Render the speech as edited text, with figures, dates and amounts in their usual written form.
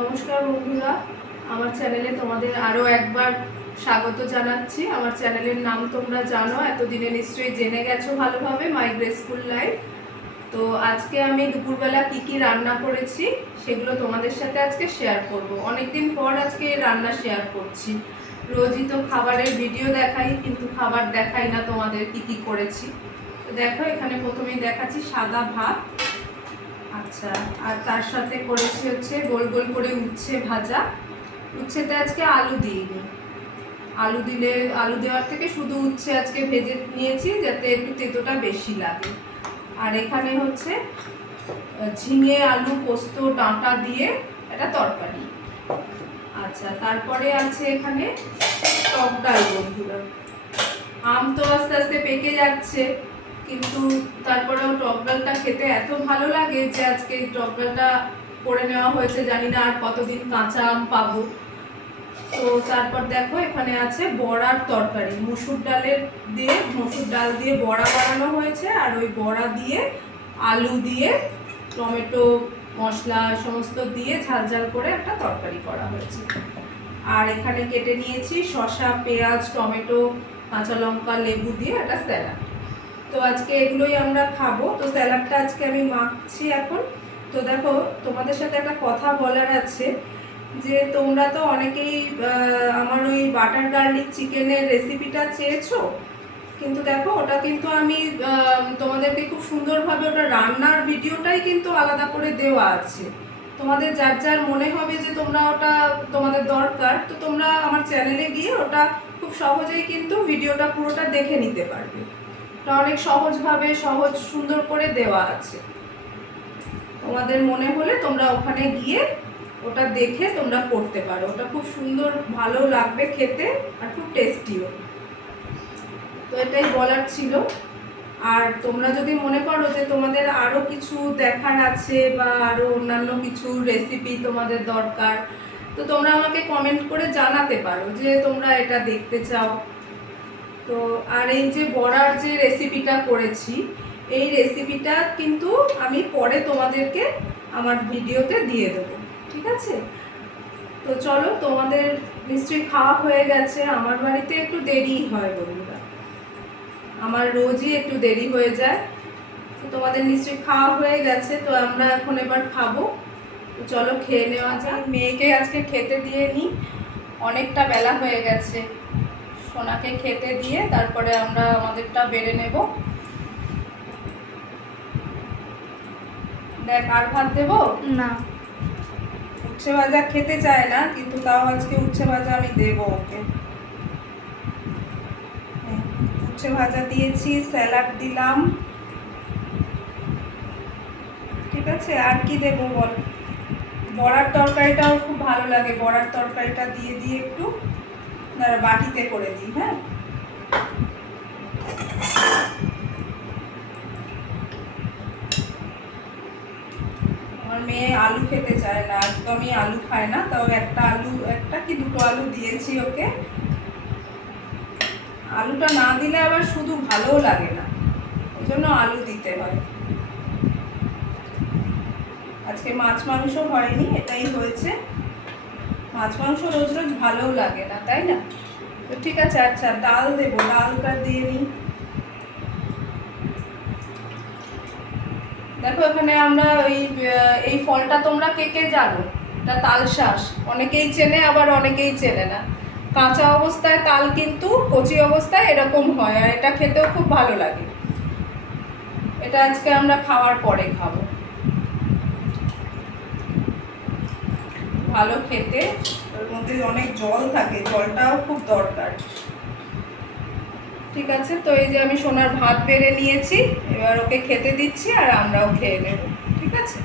নমস্কার বন্ধুরা, আমার চ্যানেলে তোমাদের আরও একবার স্বাগত জানাচ্ছি। আমার চ্যানেলের নাম তোমরা জানো, এতদিনে নিশ্চয়ই জেনে গেছো ভালোভাবে, মাই গ্রেসফুল লাইফ। তো আজকে আমি দুপুরবেলা কী কী রান্না করেছি সেগুলো তোমাদের সাথে আজকে শেয়ার করব। অনেকদিন পর আজকে রান্না শেয়ার করছি। রোজই তো খাবারের ভিডিও দেখাই, কিন্তু খাবার দেখাই না তোমাদের কী কী করেছি। তো দেখো, এখানে প্রথমেই দেখাচ্ছি সাদা ভাত। আচ্ছা, আর তার সাথে করেছি হচ্ছে গোল গোল করে উচ্ছে ভাজা। উচ্ছেতে আজকে আলু দিইনি, আলু দেওয়ার থেকে শুধু উচ্ছে আজকে ভেজে নিয়েছি যাতে একটু তেতোটা বেশি লাগে। আর এখানে হচ্ছে ঝিঙে আলু পোস্ত ডাঁটা দিয়ে একটা তরকারি। আচ্ছা, তারপরে আছে এখানে টক ডাল। বন্ধুরা, আম তো আস্তে আস্তে পেকে যাচ্ছে, কিন্তু তারপরেও টক ডালটা খেতে এত ভালো লাগে যে আজকে টক ডালটা করে নেওয়া হয়েছে। জানি না আর কতদিন কাঁচা আম পাবো। তো তারপর দেখো, এখানে আছে বড়ার তরকারি। মসুর ডাল দিয়ে বড়া বানানো হয়েছে, আর ওই বড়া দিয়ে আলু দিয়ে টমেটো মশলা সমস্ত দিয়ে ঝাল ঝাল করে একটা তরকারি করা হয়েছে। আর এখানে কেটে নিয়েছি শসা, পেঁয়াজ, টমেটো, কাঁচা লঙ্কা, লেবু দিয়ে একটা স্যালাড। তো আজকে এগুলোই আমরা খাবো। তো স্যালাডটা আজকে আমি মাখছি এখন। তো দেখো, তোমাদের সাথে একটা কথা বলার আছে যে তোমরা তো অনেকেই আমার ওই বাটার গার্লিক চিকেনের রেসিপিটা চেয়েছো, কিন্তু দেখো ওটা কিন্তু আমি তোমাদেরকে খুব সুন্দরভাবে ওটা রান্নার ভিডিওটাই কিন্তু আলাদা করে দেওয়া আছে। তোমাদের যার যার মনে হবে যে তোমরা ওটা তোমাদের দরকার, তো তোমরা আমার চ্যানেলে গিয়ে ওটা খুব সহজেই কিন্তু ভিডিওটা পুরোটা দেখে নিতে পারবে। ওটা অনেক সহজ সুন্দর করে দেওয়া আছে। তোমাদের মনে হলে তোমরা ওখানে গিয়ে ওটা দেখে তোমরা করতে পারো। ওটা খুব সুন্দর, ভালো লাগবে খেতে, আর খুব টেস্টিও। তো এটাই বলার ছিল। আর তোমরা যদি মনে করো যে তোমাদের আরও কিছু দেখার আছে বা আরও অন্যান্য কিছু রেসিপি তোমাদের দরকার, তো তোমরা আমাকে কমেন্ট করে জানাতে পারো যে তোমরা এটা দেখতে চাও। তো আর এই যে বড়ার যে রেসিপিটা করেছি, এই রেসিপিটা কিন্তু আমি পরে তোমাদেরকে আমার ভিডিওতে দিয়ে দেবো, ঠিক আছে? তো চলো, তোমাদের নিশ্চয়ই খাওয়া হয়ে গেছে। আমার বাড়িতে একটু দেরি হয় বন্ধুরা, আমার রোজই একটু দেরি হয়ে যায়। তো তোমাদের নিশ্চয়ই খাওয়া হয়ে গেছে, তো আমরা এখন এবার খাবো। তো চলো খেয়ে নেওয়া যাক। মেয়েকে আজকে খেতে দিয়ে নিই, অনেকটা বেলা হয়ে গেছে। সোনাকে খেতে দিয়ে তারপরে আমরা আমাদেরটা বেড়ে নেব। দেখ, আর ভাত দেবো না। উচ্ছে ভাজা খেতে চায় না, কিন্তু তাও আজকে উচ্ছে ভাজা আমি দেবো ওকে। উচ্ছে ভাজা দিয়েছি, স্যালাড দিলাম, ঠিক আছে। আর কি দেবো বল? বড়ার তরকারিটাও খুব ভালো লাগে। বড়ার তরকারিটা দিয়ে দিয়ে একটু বাটিতে করে দিই। হ্যাঁ, আমার মেয়ে আলু খেতে চায় না, একদমই আলু খায় না। তাও একটা কি দুটো আলু দিয়েছি ওকে। আলুটা না দিলে আবার শুধু ভালোও লাগে না, ওই জন্য আলু দিতে হয়। আজকে মাছ মাংস হয়নি, এটাই হয়েছে। মাছ মাংস রোজ রোজ ভালোও লাগে না, তাই না? তো ঠিক আছে। আচ্ছা, ডাল দেবো, ডালটা দিয়ে নিই। দেখো, এখানে আমরা এই ফলটা তোমরা কে কে জানো? এটা তালশাঁস। অনেকেই চেনে, আবার অনেকেই চেনে না। কাঁচা অবস্থায় তাল কিন্তু কচি অবস্থায় এরকম হয়, আর এটা খেতেও খুব ভালো লাগে। এটা আজকে আমরা খাওয়ার পরে খাবো। ভালো খেতে, ওর মধ্যে অনেক জল থাকে, জলটাও খুব দরকার। ঠিক আছে। তো এই যে আমি সোনার ভাত বেড়ে নিয়েছি, এবার ওকে খেতে দিচ্ছি আর আমরাও খেয়ে নেব, ঠিক আছে।